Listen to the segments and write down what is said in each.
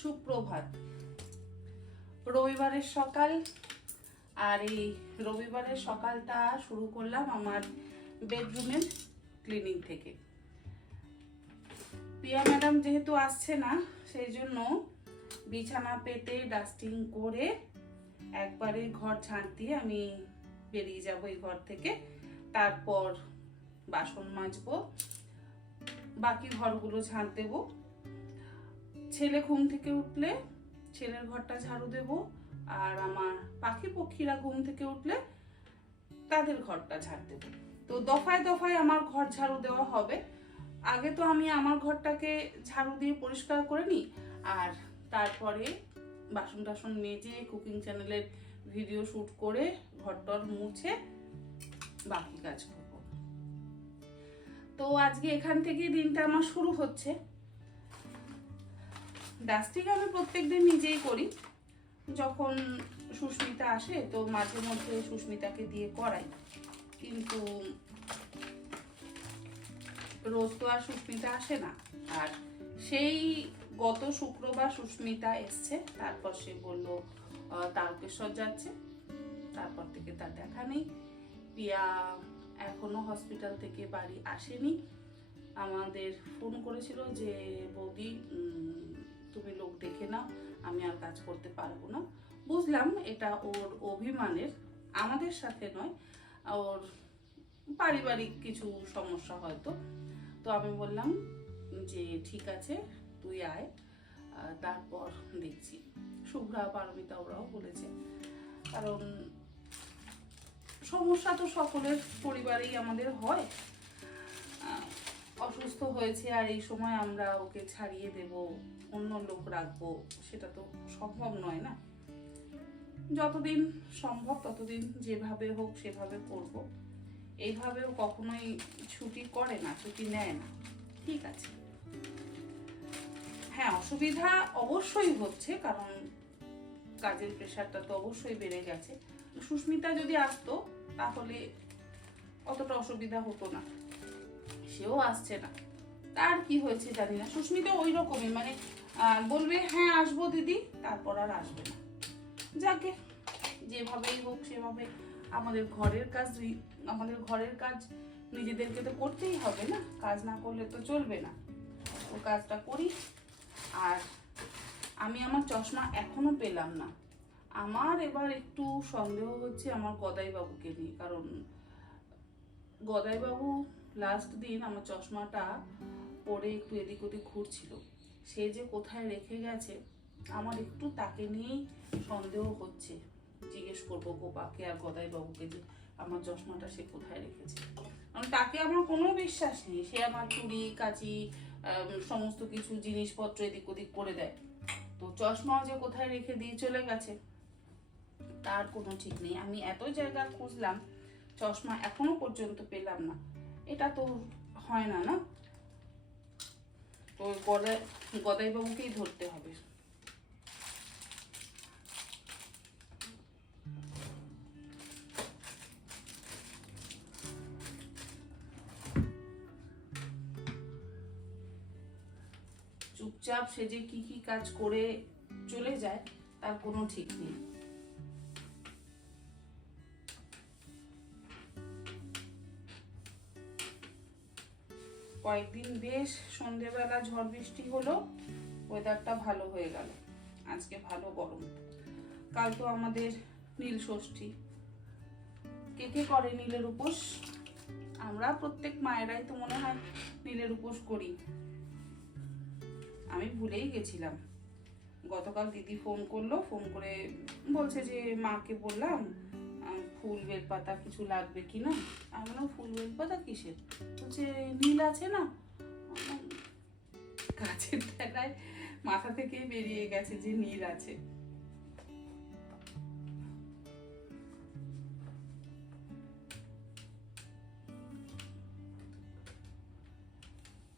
সুপ্রভাত। রবিবারের সকাল, আর এই রবিবারের সকালটা শুরু করলাম আমার বেডরুমের ক্লিনিং থেকে। প্রিয়া ম্যাডাম যেহেতু আসছে না, সেই জন্য বিছানা পেতে ডাস্টিং করে একবারে ঘর ঝাঁট দিয়ে আমি বেরিয়ে যাব এই ঘর থেকে। তারপর বাসন মাজবো, বাকি ঘরগুলো ঝাঁট দেব। ছেলে ঘুম থেকে উঠলে ছেলের ঘরটা ঝাড়ু দেব, আর আমার পাখি পক্ষীরা ঘুম থেকে উঠলে তাদের ঘরটা ঝাড় দেব। তো দফায় দফায় আমার ঘর ঝাড়ু দেওয়া হবে। আগে তো আমি আমার ঘরটাকে ঝাড়ু দিয়ে পরিষ্কার করে নিই, আর তারপরে বাসন টাসন মেজে কুকিং চ্যানেলের ভিডিও শুট করে ঘরটর মুছে বাকি কাজ করব। তো আজকে এখান থেকে দিনটা আমার শুরু হচ্ছে। ডাস্টিং আমি প্রত্যেকদিন নিজেই করি। যখন সুস্মিতা আসে তো মাঝে মধ্যে সুস্মিতাকে দিয়ে করাই, কিন্তু রোজ তো আর সুস্মিতা আসে না। আর সেই গত শুক্রবার সুস্মিতা এসছে, তারপর সে বলল তারকেশ্বর যাচ্ছে, তারপর থেকে তার দেখা নেই। প্রিয়া এখনো হসপিটাল থেকে বাড়ি আসেনি। আমাদের ফোন করেছিল যে বৌদি তুমি লোক দেখে নাও, আমি আর কাজ করতে পারবো না। বুঝলাম এটা ওর অভিমানের, আমাদের সাথে নয়, ওর পারিবারিক কিছু সমস্যা হয়তো। তো আমি বললাম যে ঠিক আছে তুই আয়, তারপর দেখছি। শুভ্রা পারমিতা ওরাও বলেছে, কারণ সমস্যা তো সকলের পরিবারেই আমাদের হয়। অসুস্থ হয়েছে আর এই সময় আমরা ওকে ছাড়িয়ে দেব, অন্য লোক রাখবো, সেটা তো সম্ভব নয় না। যতদিন সম্ভব ততদিন যেভাবে হোক সেভাবে করব। এইভাবেও কখনোই ছুটি করে না, ছুটি নেয় না। ঠিক আছে, হ্যাঁ অসুবিধা অবশ্যই হচ্ছে, কারণ কাজের প্রেশারটা তো অবশ্যই বেড়ে গেছে। সুস্মিতা যদি আসতো তাহলে অতটা অসুবিধা হতো না। সেও আসছে না, তার কি হয়েছে জানি না। সুস্মিতা ওই রকমই, মানে বলবে হ্যাঁ আসবো দিদি, তারপর আর আসবে না। যাকে যেভাবেই হোক সেভাবে আমাদের ঘরের কাজ নিজেদেরকে তো করতেই হবে না, কাজ না করলে তো চলবে না। ও কাজটা করি। আর আমি আমার চশমা এখনো পেলাম না। আমার এবার একটু সন্দেহ হচ্ছে আমার গদাইবাবুকে নিয়ে, কারণ গদাইবাবু লাস্ট দিন আমার চশমাটা পরে একটু এদিক ওদিক ঘুরছিল, সে যে কোথায় রেখে গেছে আমার একটু তাকে নিয়েই সন্দেহ হচ্ছে। জিজ্ঞেস করবো গোপাকে আর গদাইবাবুকে যে আমার চশমাটা সে কোথায় রেখেছে। কারণ তাকে আমার কোনো বিশ্বাস নেই, সে আমার চুড়ি কাঁচি সমস্ত কিছু জিনিসপত্র এদিক ওদিক করে দেয়। তো চশমাও যে কোথায় রেখে দিয়ে চলে গেছে তার কোনো ঠিক নেই। আমি এত জায়গা খুঁজলাম, চশমা এখনো পর্যন্ত পেলাম না। এটা তো হয় না, না? তো গদাইবাবুকেই ধরতে হবে। চুপচাপ সে যে কি কি কাজ করে চলে যায় তার কোনো ঠিক নেই। কয়েকদিন বেশ সন্ধেবেলা ঝড় বৃষ্টি হলো, ওয়েদারটা ভালো হয়ে গেল। আজকে ভালো গরম। কাল তো আমাদের নীল ষষ্ঠী। কে কে করে নীলের উপোস? আমরা প্রত্যেক মায়েরাই তো মনে হয় নীলের উপোস করি। আমি ভুলেই গেছিলাম। গতকাল দিদি ফোন করলো, ফোন করে বলছে যে মাকে বললাম ফুল বেলপাতা কিছু লাগবে কিনা। আমি বললাম ফুল বেলপাতা কিসের? বলছে নীল আছে না। কাছের টাকায় মাথা থেকেই বেরিয়ে গেছে যে নীল আছে।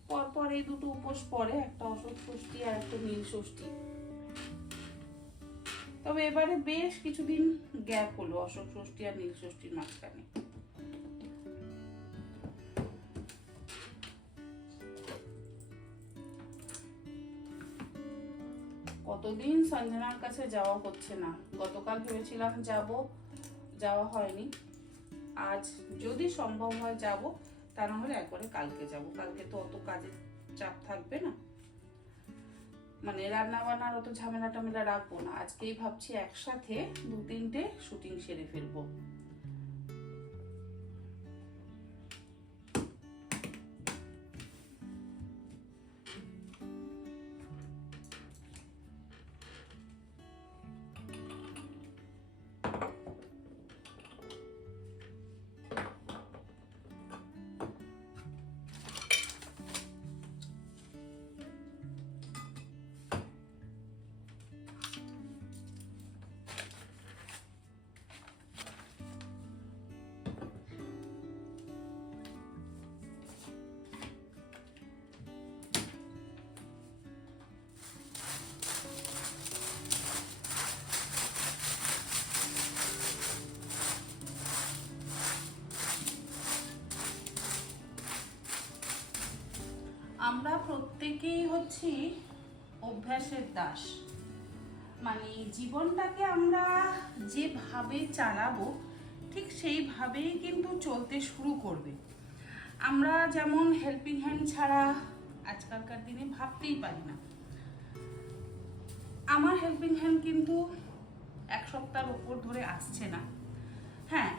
পরপর এই দুটো উপোস পরে, একটা অশোক ষষ্ঠী আর একটা নীল ষষ্ঠী। তবে এবারে বেশ কিছুদিন গ্যাপ হলো অশোক ষষ্ঠী আর নীল ষষ্ঠীর মাঝখানে। কতদিন সঞ্জনার কাছে যাওয়া হচ্ছে না। গতকাল ভেবেছিলাম যাওয়া হয়নি। আজ যদি সম্ভব হয় যাব, তা না হলে একবারে কালকে যাব। কালকে তো অত কাজের চাপ থাকবে না, মানে রান্না বান্নার অত ঝামেলা টামেলা রাখবো না। আজকেই ভাবছি একসাথে 2-3টে শুটিং সেরে ফেলবো। আমরা প্রত্যেকেই হচ্ছি অভ্যাসের দাস। মানে জীবনটাকে আমরা যেভাবে চালাবো ঠিক সেইভাবেই কিন্তু চলতে শুরু করবে। আমরা যেমন হেল্পিং হ্যান্ড ছাড়া আজকালকার দিনে ভাবতেই পারি না। আমার হেল্পিং হ্যান্ড কিন্তু 1 সপ্তাহের উপর ধরে আসছে না। হ্যাঁ,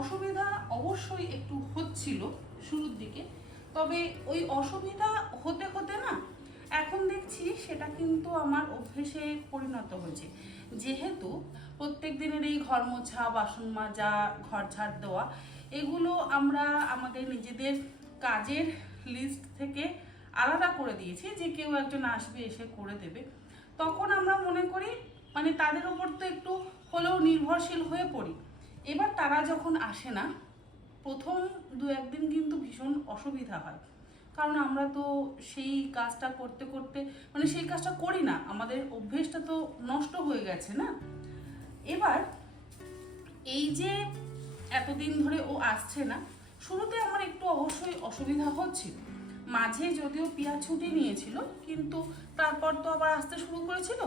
অসুবিধা অবশ্যই একটু হচ্ছিল শুরুর দিকে, তবে ওই অসুবিধা হতে হতে না এখন দেখছি সেটা কিন্তু আমার অভ্যেসে পরিণত হয়েছে। যেহেতু প্রত্যেক দিনের এই ঘর মোছা, বাসন মাজা, ঘর ঝাড় দেওয়া, এগুলো আমরা আমাদের নিজেদের কাজের লিস্ট থেকে আলাদা করে দিয়েছি যে কেউ একজন আসবে এসে করে দেবে। তখন আমরা মনে করি মানে তাদের উপর তো একটু হলেও নির্ভরশীল হয়ে পড়ি। এবার তারা যখন আসে না, প্রথম 2-1 দিন কিন্তু ভীষণ অসুবিধা হয়, কারণ আমরা তো সেই কাজটা করতে করতে মানে সেই কাজটা করি না, আমাদের অভ্যেসটা তো নষ্ট হয়ে গেছে না। এবার এই যে এতদিন ধরে ও আসছে না, শুরুতে আমার একটু অবশ্যই অসুবিধা হচ্ছিল। মাঝে যদিও পিয়া ছুটি নিয়েছিল, কিন্তু তারপর তো আবার আসতে শুরু করেছিল।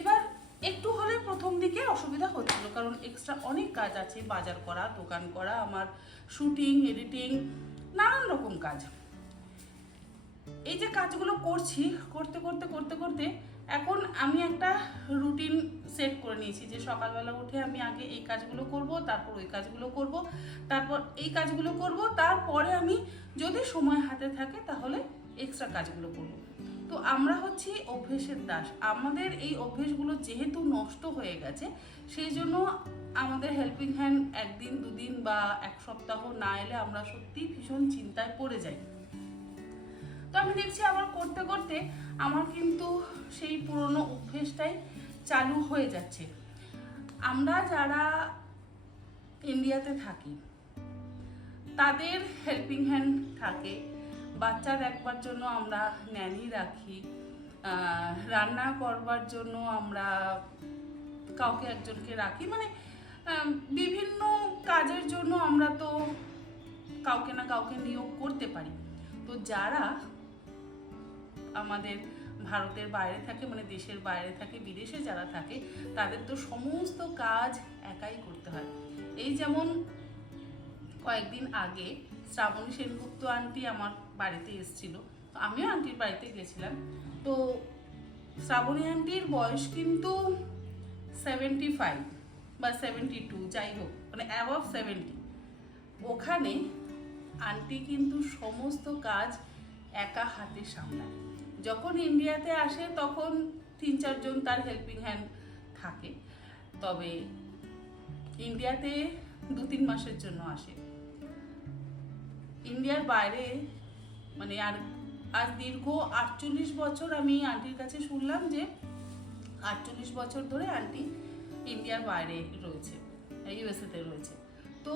এবার একটু হলে প্রথম দিকে অসুবিধা হচ্ছিল, কারণ এক্সট্রা অনেক কাজ আছে, বাজার করা, দোকান করা, আমার শুটিং, এডিটিং, নানান রকম কাজ। এই যে কাজগুলো করছি, করতে করতে করতে করতে এখন আমি একটা রুটিন সেট করে নিয়েছি যে সকালবেলা উঠে আমি আগে এই কাজগুলো করব, তারপর ওই কাজগুলো করব, তারপর এই কাজগুলো করব, তারপরে আমি যদি সময় হাতে থাকে তাহলে এক্সট্রা কাজগুলো করব। তো আমরা হচ্ছি অভ্যেসের দাস। আমাদের এই অভ্যেসগুলো যেহেতু নষ্ট হয়ে গেছে, সেই জন্য আমাদের হেল্পিং হ্যান্ড 1 দিন 2 দিন বা 1 সপ্তাহ না এলে আমরা সত্যি ভীষণ চিন্তায় পড়ে যাই। তো আমি দেখছি আবার করতে করতে আমার কিন্তু সেই পুরনো অভ্যেসটাই চালু হয়ে যাচ্ছে। আমরা যারা ইন্ডিয়াতে থাকি তাদের হেল্পিং হ্যান্ড থাকে, বাচ্চা দেখবার জন্য আমরা ন্যানি রাখি, রান্না করবার জন্য আমরা কাউকে একজনকে রাখি, মানে বিভিন্ন কাজের জন্য আমরা তো কাউকে না কাউকে নিয়োগ করতে পারি। তো যারা আমাদের ভারতের বাইরে থাকে, মানে দেশের বাইরে থাকে, বিদেশে যারা থাকে, তাদের তো সমস্ত কাজ একাই করতে হয়। এই যেমন কয়েকদিন আগে শ্রাবণী সেনগুপ্ত আন্টি আমার বাড়িতে এসেছিল, আমিও আন্টির বাড়িতে গেছিলাম। তো শ্রাবণী আন্টির বয়স কিন্তু 75 বা 72, যাই হোক, মানে অ্যাবভ 70। ওখানে আন্টি কিন্তু সমস্ত কাজ একা হাতে সামলায়। যখন ইন্ডিয়াতে আসে তখন 3-4 জন তার হেল্পিং হ্যান্ড থাকে, তবে ইন্ডিয়াতে 2-3 মাসের জন্য আসে। ইন্ডিয়ার বাইরে মানে আজ দীর্ঘ 48 বছর আমি আন্টির কাছে শুনলাম যে 48 বছর ধরে আন্টি ইন্ডিয়ার বাইরে রয়েছে, ইউএসএতে রয়েছে। তো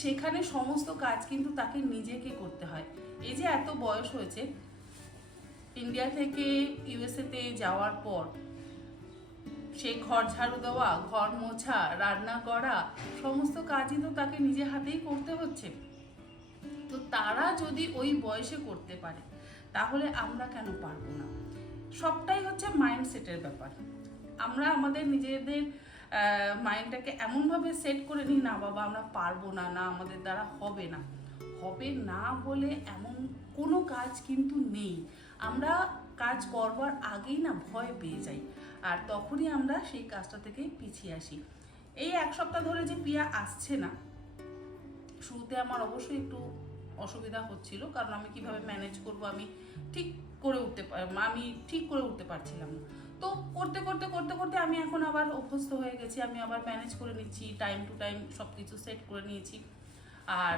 সেখানে সমস্ত কাজ কিন্তু তাকে নিজেকে করতে হয়। এই যে এত বয়স হয়েছে, ইন্ডিয়া থেকে ইউএসএতে যাওয়ার পর সে ঘর ঝাড়ু দেওয়া, ঘর মোছা, রান্না করা, সমস্ত কাজই তো তাকে নিজে হাতেই করতে হচ্ছে। তো তারা যদি ওই বয়সে করতে পারে, তাহলে আমরা কেন পারবো না? সবটাই হচ্ছে মাইন্ডসেটের ব্যাপার। আমরা আমাদের নিজেদের মাইন্ডটাকে এমনভাবে সেট করে নিই, না বাবা আমরা পারবো না, না আমাদের দ্বারা হবে না। হবে না বলে এমন কোনো কাজ কিন্তু নেই। আমরা কাজ করবার আগেই না ভয় পেয়ে যাই, আর তখনই আমরা সেই কাজটা থেকে পিছিয়ে আসি। এই 1 সপ্তাহ ধরে যে পিয়া আসছে না, শুরুতে আমার অবশ্যই একটু অসুবিধা হচ্ছিল, কারণ আমি কিভাবে ম্যানেজ করব আমি ঠিক করে উঠতে পারছিলাম না। তো করতে করতে করতে করতে আমি এখন আবার অভ্যস্ত হয়ে গেছি, আমি আবার ম্যানেজ করে নিচ্ছি, টাইম টু টাইম সব কিছু সেট করে নিয়েছি। আর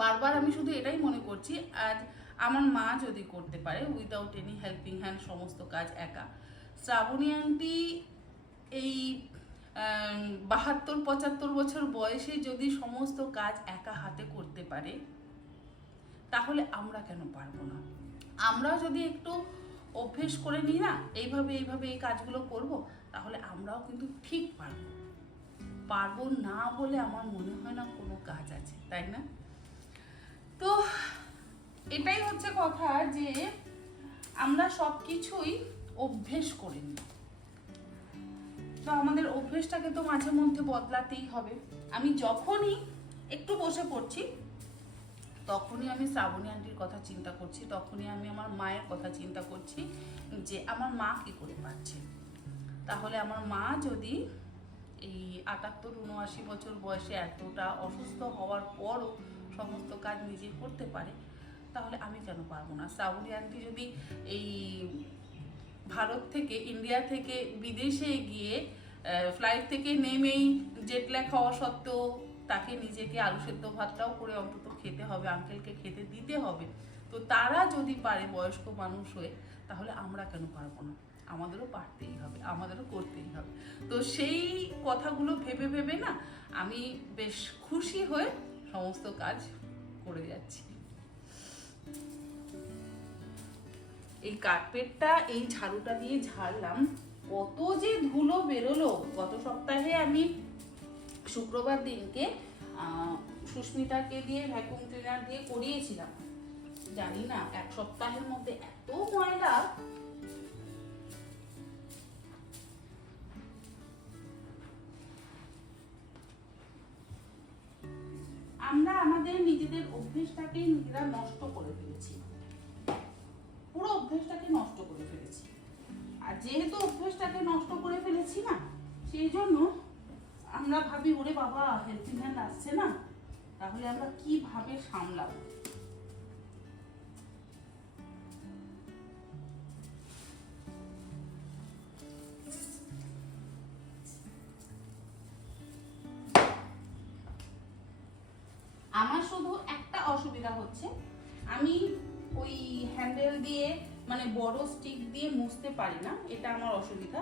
বারবার আমি শুধু এটাই মনে করছি, আজ আমার মা যদি করতে পারে উইদাউট এনি হেল্পিং হ্যান্ড সমস্ত কাজ একা, শ্রাবণী আন্টি এই 72-75 বছর বয়সে যদি সমস্ত কাজ একা হাতে করতে পারে, তাহলে আমরা কেন পারবো না? আমরা যদি একটু অভ্যেস করে নিই না, এইভাবে এই কাজগুলো করব, তাহলে আমরাও কিন্তু ঠিক পারবো না বলে আমার মনে হয় না কোনো কাজ আছে, তাই না? তো এটাই হচ্ছে কথা, যে আমরা সব কিছুই অভ্যেস করে নিই। তো আমাদের অভ্যেসটাকে তো মাঝে মধ্যে বদলাতেই হবে। আমি যখনই একটু বসে পড়ছি, তখনই আমি শ্রাবণী আন্টির কথা চিন্তা করছি, তখনই আমি আমার মায়ের কথা চিন্তা করছি, যে আমার মা কি করে পারছে। তাহলে আমার মা যদি এই 78-79 বছর বয়সে এতটা অসুস্থ হওয়ার পরও সমস্ত কাজ নিজে করতে পারে, তাহলে আমি কেন পারবো না? শ্রাবণী আন্টি যদি এই ভারত থেকে, ইন্ডিয়া থেকে বিদেশে গিয়ে ফ্লাইট থেকে নেমেই জেট ল্যাগ হওয়া সত্ত্বেও তাকে নিজেকে আলু সেদ্ধ ভাতটাও করে অন্তত খেতে হবে, আঙ্কেলকে খেতে দিতে হবে, তো তারা যদি পারে বয়স্ক মানুষ হয়ে, তাহলে আমরা কেন পারবো না? আমাদেরও পারতেই হবে, আমাদেরও করতেই হবে। তো সেই কথাগুলো ভেবে ভেবে না আমি বেশ খুশি হয়ে সমস্ত কাজ করে যাচ্ছি। এই কার্পেটটা এই ঝাড়ুটা দিয়ে ঝাড়লাম, কত যে ধুলো বেরোলো। গত সপ্তাহে আমি শুক্রবার দিনকে সুস্মিতাকে দিয়ে ভ্যাকুয়াম ক্লিনার দিয়ে করিয়েছিলাম, জানি না 1 সপ্তাহের মধ্যে এত ময়লা। আমরা আমাদের নিজেদের অভ্যেসটাকেই নিজেরা নষ্ট করে ফেলেছি, পুরো অভ্যেসটাকে নষ্ট করে ফেলেছি। আর যেহেতু অভ্যেসটাকে নষ্ট করে ফেলেছি না, সেই জন্য আমরা ভাবি ওরে বাবা হেল্পিং হ্যান্ড আসছে না, তাহলে আমরা কিভাবে সামলাবো। আমার শুধু একটা অসুবিধা হচ্ছে, আমি ওই হ্যান্ডেল দিয়ে মানে বড় স্টিক দিয়ে মুছতে পারি না, এটা আমার অসুবিধা।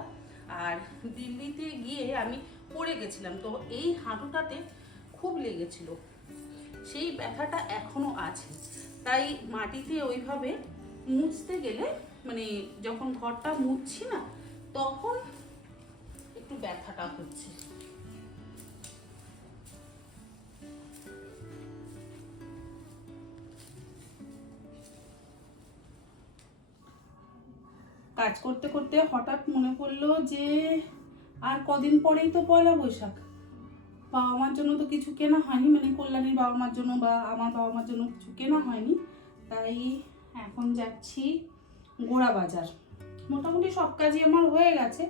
আর দিল্লিতে গিয়ে আমি পড়ে গেছিলাম, তো এই হাঁটুটাতে খুব লেগেছিল, সেই ব্যথাটা এখনো আছে। তাই মাটিতে ওইভাবে মুছতে গেলে, মানে যখন ঘরটা মুছছি না, তখন একটু ব্যথাটা হচ্ছে। কাজ করতে করতে হঠাৎ মনে পড়লো যে আর কদিন পরেই তো পয়লা বৈশাখ। বাবা মার জন্য তো কিছু কেনা হয়নি, মানে কল্যাণীর বাবা মার জন্য বা আমার বাবা মার জন্য কিছু কেনা হয়নি, তাই এখন যাচ্ছি গোড়া বাজার। মোটামুটি সব কাজই আমার হয়ে গেছে,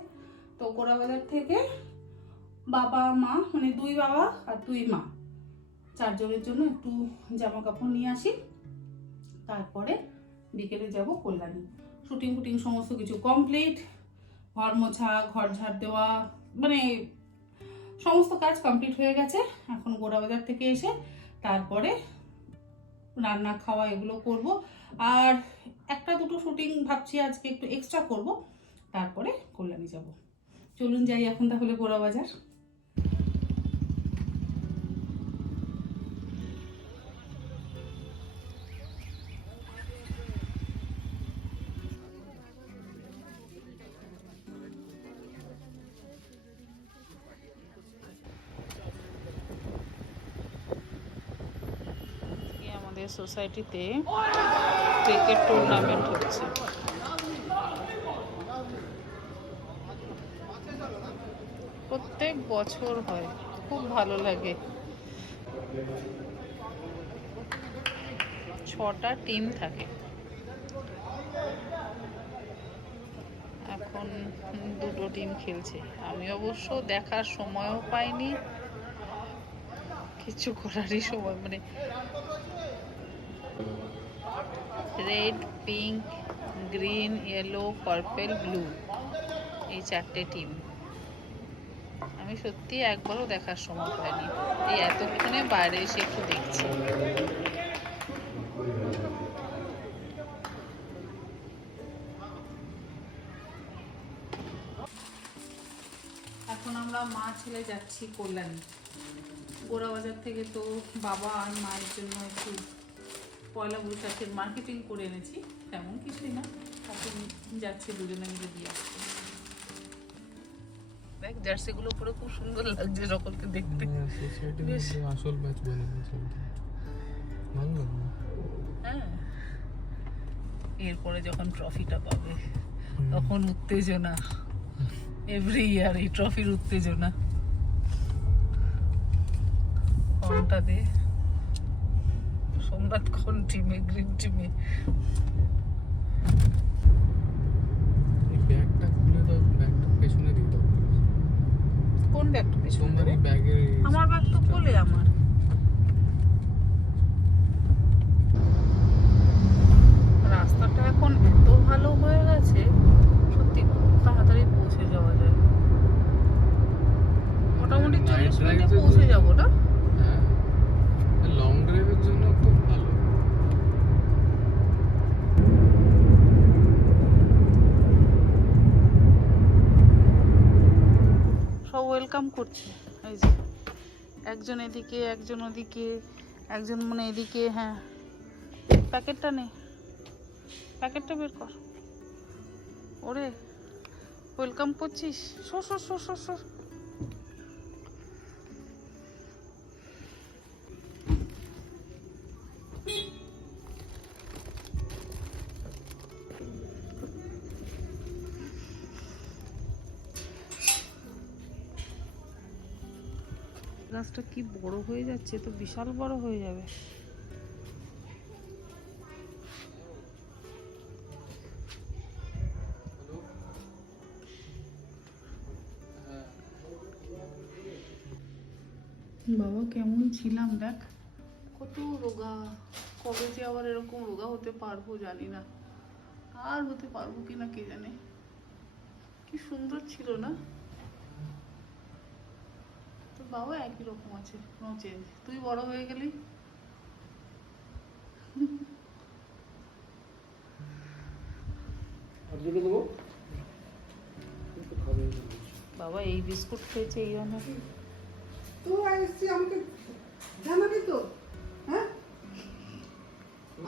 তো গোড়া বাজার থেকে বাবা মা মানে 2 বাবা আর 2 মা 4 জনের জন্য একটু জামা কাপড় নিয়ে আসি, তারপরে বিকেলে যাব কল্যাণী। শুটিং ফুটিং সমস্ত কিছু কমপ্লিট, ঘর মোছা, ঘর ঝাড় দেওয়া, মানে সমস্ত কাজ কমপ্লিট হয়ে গেছে। এখন গোড়া বাজার থেকে এসে তারপরে রান্না খাওয়া এগুলো করব, আর 1-2 শুটিং ভাবছি আজকে একটু এক্সট্রা করব, তারপরে কল্যাণী যাব। চলুন যাই এখন তাহলে গোড়া বাজার। সোসাইটিতে ক্রিকেট টুর্নামেন্ট হচ্ছে। বছর হয়, খুব ভালো লাগে। 6টা টিম থাকে। এখন 2টো টিম খেলছে। আমি অবশ্য দেখার সময়ও পাইনি, কিছু করারই সময়, মানে red, pink, green, yellow, purple, blue, এই 4টে টিম। আমি সত্যি একবারও দেখার সময় পাইনি, এই এতক্ষণে বাইরে এসে একটু দেখছি। এখন আমরা মা ছেলে যাচ্ছি কল্যাণী। গোড়াবাজার থেকে তো বাবা আর মায়ের জন্য একটু পয়লা বৈশাখের মার্কেটিং করে এনেছি, তেমন কিছুই না। এখন যাচ্ছি দুজনে মিলে দিয়ে আসছি। দেখ জার্সিগুলো পরে খুব সুন্দর লাগছে সকলকে দেখতে। আসল ম্যাচ বলে ভালো লাগবে। হ্যাঁ, এরপরে যখন ট্রফিটা পাবে তখন উত্তেজনা, এভরি ইয়ার এই ট্রফির উত্তেজনা। কোনটা দে, সোমনাথ কোন টিমে? গ্রিন টিমে। এই ব্যাগটা খুলে দাও, ব্যাগটা পেছনে দিয়ে দাও। কোন ব্যাগটা পেছনে তোমার দেবো? এই ব্যাগের আমার ব্যাগ তো কোলে। আমার রাস্তাটা এখন এত ভালো হয়ে গেছে, সত্যি খুব তাড়াতাড়ি পৌঁছে যাওয়া যায়। মোটামুটি 40 মিনিটে পৌঁছে যাবো না? হ্যাঁ, লং ড্রাইভের জন্য তো ভালো। সব ওয়েলকাম করছে। এই যে একজন এদিকে, একজন ওদিকে, একজন মানে এদিকে। হ্যাঁ, প্যাকেটটা নে, প্যাকেটটা বের কর। ওরে ওয়েলকাম করছিস? সর সর সর সর সর। গাছটা কি বড় হয়ে যাচ্ছে, তো বিশাল বড় হয়ে যাবে। বাবা কেমন ছিলাম দেখ, কত রোগা। কবে যে আবার এরকম রোগা হতে পারবো জানি না, আর হতে পারবো কিনা কে জানে। কি সুন্দর ছিল না? তোর বাবা একই রকম আছে, কোনো চেঞ্জ। তুই বড় হয়ে গেলি। বাবা এই বিস্কুট খেয়েছে, এই রান্না। তো আসছি, আমাকে জানাবি তো? হ্যাঁ,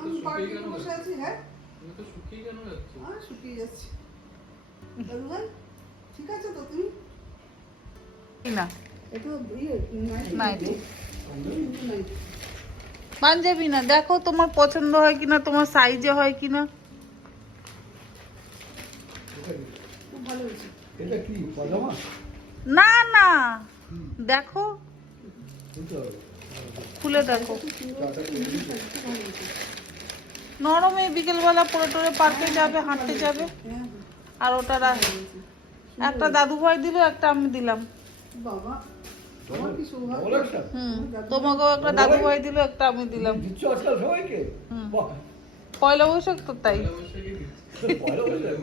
আমি বাড়িতে বসে আছি। হ্যাঁ, তুমি তো শুকিয়ে কেন যাচ্ছ? শুকিয়ে যাচ্ছি। দাদু ভাই ঠিক আছে তো? তুমি না এটা নাইটি পাঞ্জাবি না, দেখো তোমার পছন্দ হয় কিনা, তোমার সাইজে হয় কিনা। খুব ভালো হয়েছে। এটা কি পাজামা? না না, দেখো খুলে দেখো। নরম, এই বিকেলবেলা পরে টোরে পার্কে যাবে, হাঁটতে যাবে। আর ওটা একটা দাদু ভাই দিল, একটা আমি দিলাম। বাবা তোমার কি সৌভাগ্য। ভালো একটা? তোমাকেও একটা দাদু ভাই দিল, একটা আমি দিলাম। দিচ্ছ আজকাল সবাইকে? বাহ, পয়লা বৈশাখ তো তাই। পয়লা বৈশাখ।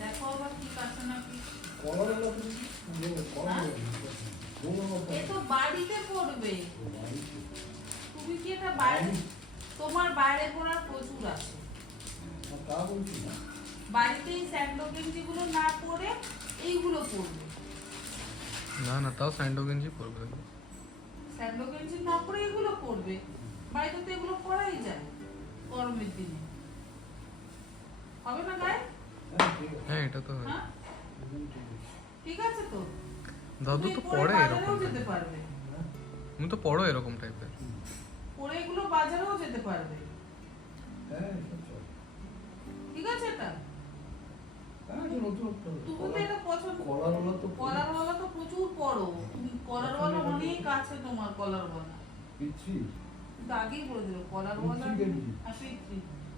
দেখো আবার কি কাছে নাকি। কলার মতো কলার এ তো বাড়িতে পড়বে। তুমি কি এটা বাইরে, তোমার বাইরে পড়ার প্রচুর আছে। তা বলছি না। বাড়িতে এই স্যান্ডো গেঞ্জি গুলো না পরে এইগুলো পরবে। না না, তাও স্যান্ডো গেঞ্জি পরবে। স্যান্ডো গেঞ্জি না পরে এগুলো পরবে। বাড়িতে তো এগুলো পরাই যায় গরমের দিনে। হবে না গায়ে? হ্যাঁ, এটা তো হয়। হ্যাঁ ঠিক আছে তো। দাদু তো তুমি পরে বাজারেও এরকম যেতে পারবে। তুমি তো পড়ো এরকম টাইপের। পরে এগুলো বাজারেও যেতে পারবে। হ্যাঁ, সব চল। ঠিক আছে এটা? হ্যাঁ, এটা নতুন একটা। তুমি তো এটা পছন্দ কলারওয়ালা তো কলারওয়ালা তো প্রচুর পড়ো তুমি, কলারওয়ালা অনেক আছে তোমার কলারওয়ালা। পিচ্ছি। কিন্তু আগেই বলে দিল কলারওয়ালা পিচ্ছি গেঞ্জি। আর পিত্রি।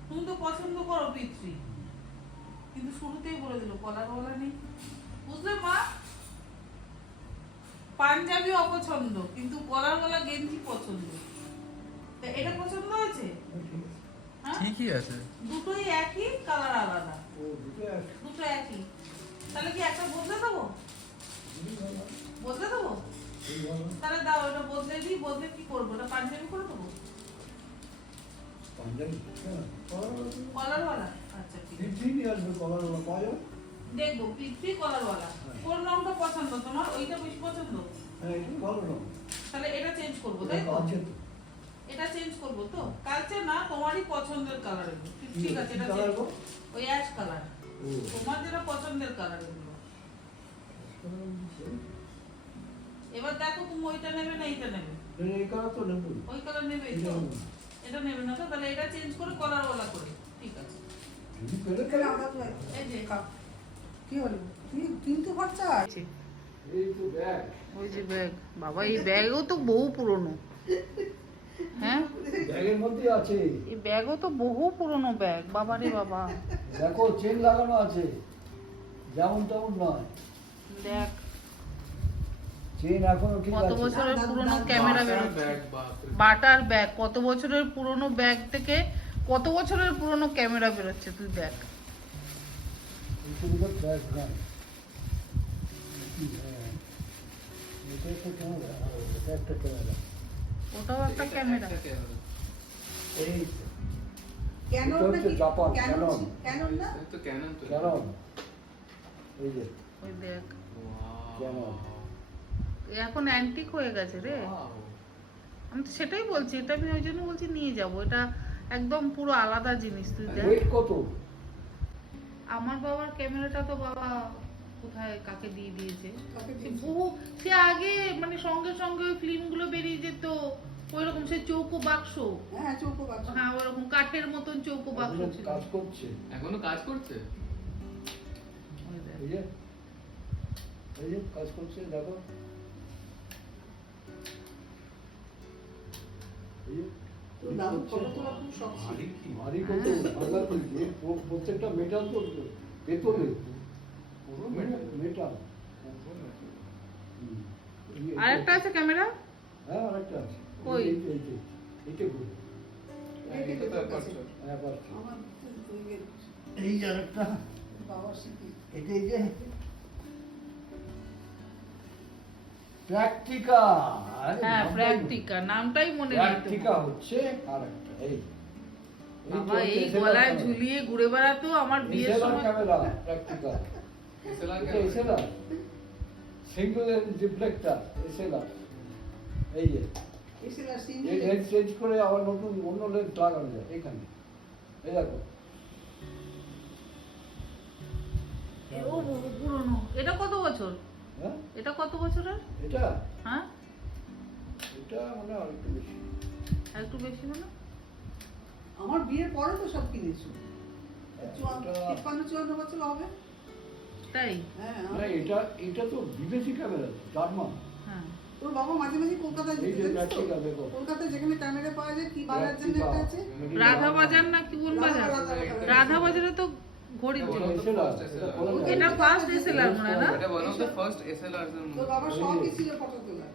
তুমি তো পছন্দ করো পিত্রি, কিন্তু শুরুতেই বলে দিল কলারওয়ালা নেই। বুঝলে মা? পাঞ্জাবি অপছন্দ কিন্তু কলারওয়ালা গেঞ্জি পছন্দ। তা এটা পছন্দ হয়েছে? হ্যাঁ, ঠিক আছে। হ্যাঁ? ঠিকই আছে। দুটোই একই, কালার আলাদা। ও, দুটো এক। দুটো একই। তাহলে কি একটা বদলে দেবো? এই ভালো, বদলে দেবো? এই ভালো। তাহলে দাও, ওটা বদলে দিই। বদলে কি করবো? ওটা পাঞ্জাবি করে দেবো? পাঞ্জাবি? হ্যাঁ, কলারওয়ালা তো- কলারওয়ালা? আচ্ছা ঠিক আছে। পিচ্ছি নিয়ে আসবে, কলারওয়ালা পাওয়া যাবে? দেখবো পিত্রি কলারওয়ালা। কোন রংটা পছন্দ তোমার? ওইটা বেশি পছন্দ? হ্যাঁ, এটা ভালো রঙ। তাহলে এটা চেঞ্জ করবো, তাই তো? আছে তো। এটা চেঞ্জ করবো তো? কালচে না, তোমারই পছন্দের কালার এগুলো। ঠিক আছে, কি এটা কালার চেঞ্জ গো? ওই অ্যাশ কালার। ও, তোমার যেটা পছন্দের কালার এগুলো। এবার দেখো তুমি ওইটা নেবে না এইটা নেবে? এই কালার তো নেবো। ওই কালার নেবে এটা তো? নেবো। এটা নেবে না তো? তাহলে এটা চেঞ্জ করে কলারওয়ালা করে। ঠিক আছে। যদি পেলে তাহলে আমরা তো এই যে কি হলো? তুই তো খরচা আছে। এই তো ব্যাগ। ওই যে ব্যাগ, বাবা এই ব্যাগও তো বহু পুরনো। হ্যাঁ, ব্যাগের মধ্যে আছে। এই ব্যাগও তো বহু পুরনো ব্যাগ, বাবা রে বাবা। দেখো চেন লাগানো আছে, যেমন তেমন নয়। দেখ চেন এখনো ঠিক কত আছে। বছরের পুরনো ক্যামেরা বেরোচ্ছে। ব্যাগ বাপরে। বাটার ব্যাগ, কত বছরের পুরনো ব্যাগ থেকে কত বছরের পুরনো ক্যামেরা বেরোচ্ছে, তুই দেখ। এইগুলো ব্যাগ না। হ্যাঁ, এটা একটা ক্যামেরা, এটা একটা ক্যামেরা। ওটাও একটা ক্যামেরা। একটা ক্যামেরা। এই কেন এটা হচ্ছে জাপান, কেন ক্যানন। কেন না? এটা তো ক্যানন তো। ক্যানন। এই যে ওই দেখ, ক্যানন। এখন অ্যান্টিক হয়ে গেছে রে। Wow. আমি তো সেটাই বলছি, এটা আমি ওই জন্য বলছি নিয়ে যাব। এটা একদম পুরো আলাদা জিনিস, তুই দেখ। ওয়েট কত? আমার বাবার ক্যামেরাটা তো বাবা কোথায় কাকে দিয়ে দিয়েছে। কাকে সে দিয়েছে? বহু, সে আগে মানে সঙ্গে সঙ্গে ওই ফিল্মগুলো বেরিয়ে যেত, ওইরকম সে চৌকো বাক্স। হ্যাঁ, চৌকো বাক্স। হ্যাঁ, ওরকম কাঠের মতন চৌকো বাক্স ওগুলো ছিল। কাজ করছে। এখনো কাজ করছে? ওই দেখ। এই যে এই যে কাজ করছে, দেখো। এই যে তোর দাদু ফটো তোলা খুব শখ ছিল। ভারী কি? ভারী কত ভাঙা করছে, প্রত্যেকটা মেটাল তো ভেতরে পুরো মেটাল। মেটাল। পুরো metal। আরেকটা আছে ক্যামেরা? হ্যাঁ, আরেকটা আছে। কই? এইটা কই? হ্যাঁ, এটা তো aperture। হ্যাঁ, বাস। আমার তুই এই যে আরেকটা, বাবার স্মৃতি। এটা এই যে প্র্যাকটিকা। হ্যাঁ, প্র্যাকটিকা, নামটাই মনে নেই প্র্যাকটিকা তোমার। হচ্ছে আরেকটা। এই বাবা এই গলায় ঝুলিয়ে ঘুরে বেড়াতো আমার বিয়ের সময়। ক্যামেরা প্র্যাকটিকা। SLR এটা camera. SLR, single reflector SLR. এই যে এসএলআর সিন এই লেন্স চেঞ্জ করে আবার নতুন অন্য লেন্স লাগানো যায় এখানে। এই দেখো, ও বহু পুরনো। এটা কত বছর? হ্যাঁ এটা কত বছরের? এটা হ্যাঁ, এটা মানে আরেকটু বেশি। আর একটু বেশি মানে? আমার বিয়ের পরে তো সব কিনেছো। এটা 53-54 বছর হবে। তাই? হ্যাঁ, না, এটা তো বিদেশি ক্যামেরা, জার্মান। হ্যাঁ। তোর বাবা মাঝে মাঝে কলকাতায় এই যেতে যে জানিস তো? প্র্যাকটিকা দেখো, কলকাতায় যেখানে ক্যামেরা পাওয়া যায়, কি বাজার যেন একটা আছে? রাধা বাজার না কি কোন বাজার? রাধা বাজারে তো ঘড়ির এটা জন্য। one of the first SLR। এটা ফার্স্ট এসএলআর মনে হয় না? এটা one of the first SLRs এর তোর মধ্যে। বাবার শখই ছিল ফটো তোলা।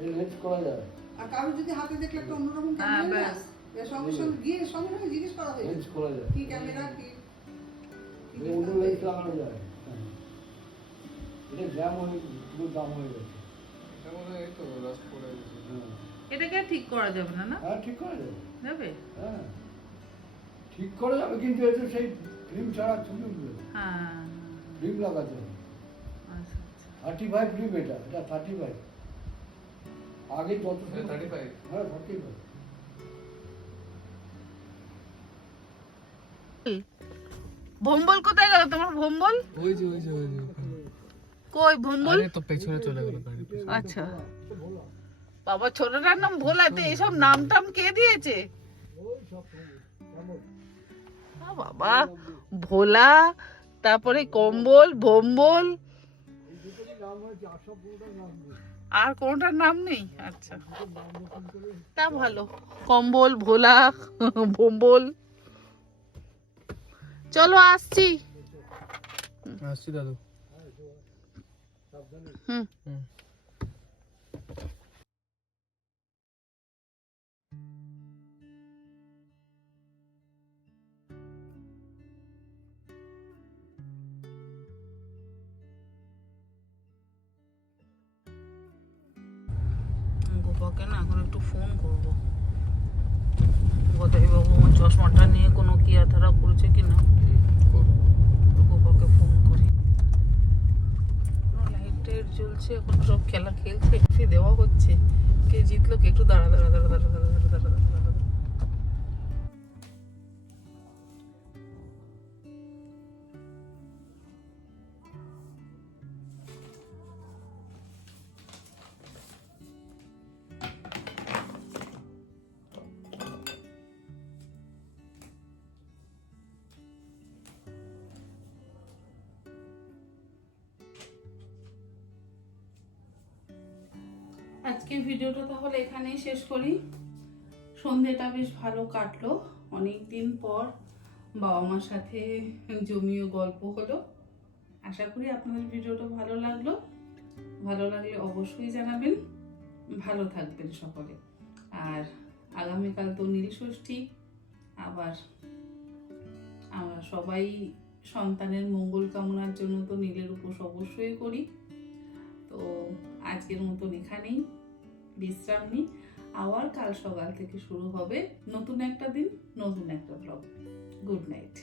এই লেন্স করা যায়, আর কারো যদি হাতে দেখলে একটা অন্যরকম হ্যাঁ, ক্যামেরা না, ব্যাস। এর সঙ্গে সঙ্গে গিয়ে সঙ্গে সঙ্গে জিজ্ঞেস করা হয়ে লেন্স যায় করা যায়, কি ক্যামেরা কি কি এই অন্য লেন্স লাগানো যায়। হ্যাঁ। এটা জ্যাম হয়ে পুরো দাম হয়ে গেছে। এটা মনে হয় এই তো রাস্ট পড়ে গেছে। হ্যাঁ, এটাকে আর ঠিক করা যাবে না, না? হ্যাঁ ঠিক করা যাবে। যাবে? হ্যাঁ, ঠিক করা যাবে, কিন্তু এটা সেই ফিল্ম ছাড়া ছবি উঠবে, হ্যাঁ। ফিল্ম লাগাতে হবে। আচ্ছা আচ্ছা। 35 ফিল্ম, এটা 35। আগে যত এটা 35? হ্যাঁ 35। ভম্বল কোথায় গেল তোমার? ভম্বল ওই যে ওখানে। কই? ভম্বল? আরে তো পেছনে চলে গেল গাড়ির পেছনে। আচ্ছা, বাবা ছোটটার নাম ভোলা। তো এইসব নাম টাম কে দিয়েছে? বাবা, ভোলা, তারপরে কম্বল, ভম্বল, এই দুটোরই নাম হয়েছে, আর সব পুরোটার নাম নেই। আর কোনটার নাম নেই? আচ্ছা, দুটোর নাম নতুন করে তা ভালো। কম্বল, ভোলা, ভম্বল। চলো আসছি। আসছি দাদু। সাবধানে। হুম। হুম। গোপাকে না এখন একটু ফোন করবো, গোদাই বাবু আমার চশমাটা নিয়ে কোনো কিয়াথারা করেছে কিনা, করো। গোপাকে ফোন করি। লাইট টাইট জ্বলছে, এখন সব খেলা খেলছে, ফি দেওয়া হচ্ছে, কে জিতলো কে, একটু দাঁড়া দাঁড়া দাঁড়া দাঁড়া দাঁড়া দাঁড়া দাঁড়া দাঁড়া দাঁড়া। আজকে ভিডিওটা তাহলে এখানেই শেষ করি। সন্ধ্যেটা বেশ ভালো কাটলো, অনেক দিন পর বাবা মার সাথে জমিয়ে গল্প হলো। আশা করি আপনাদের ভিডিওটা ভালো লাগলো। ভালো লাগলে অবশ্যই জানাবেন। ভালো থাকবেন সকলে। আর আগামীকাল তো নীল ষষ্ঠী, আবার আমরা সবাই সন্তানের মঙ্গল কামনার জন্য তো নীলের উপোস অবশ্যই করি। তো আজকের মতন এখানেই বিশ্রাম নিই। আবার কাল সকাল থেকে শুরু হবে নতুন একটা দিন, নতুন একটা ব্লগ। Good night.